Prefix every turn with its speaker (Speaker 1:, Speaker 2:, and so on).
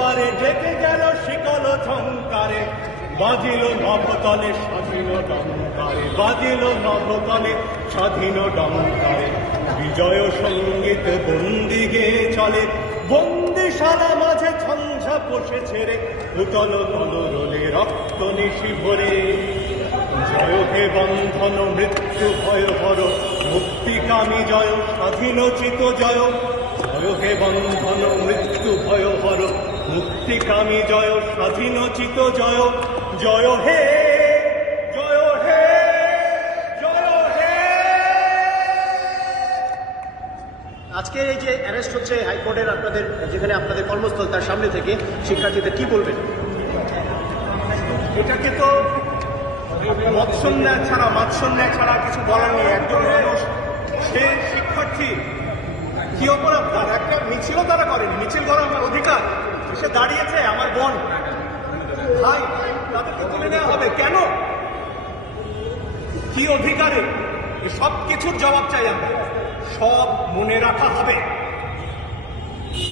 Speaker 1: পারে ডেকে গেল শিকল ঝঙ্কারে বাজিল নভতলে স্বাধীন ডঙ্কারে বাজিল নভতলে স্বাধীন ডঙ্কারে বিজয় সংগীত বন্দি গেয়ে চলে। বন্দিশালা মাঝে ঝঞ্ঝা বসে ছেড়ে উতল তলরলে রক্ত নিশি ভরে। জয় হে বন্ধন, মৃত্যু ভয় হর মুক্তিকামী জয় স্বাধীনোচিত জয়। জয় হে বন্ধন, মৃত্যু ভয় মুক্তিকামী জয় স্বাধীনোচিত জয় জয় হে জয় হে জয় হে।
Speaker 2: আজকে এই যে অ্যারেস্ট হচ্ছে হাইকোর্টের আপনাদের যেখানে আপনাদের কর্মস্থল তার সামনে থেকে শিক্ষার্থীদের কি বলবেন?
Speaker 1: এটাকে তো মৎসন্যা ছাড়া মাৎসন্যা ছাড়া কিছু বলার নেই। একজন মানুষ সে শিক্ষার্থী কি অপরাধ তার? একটা মিছিলও তারা করেনি। মিছিল করা আমার অধিকার। দাঁড়িয়েছে আমার বোন। ভাই, তাদেরকে তুলে নেওয়া হবে। কেন? কি অধিকারে? সব কিছুর জবাব চাই আমরা। সব মনে রাখা হবে।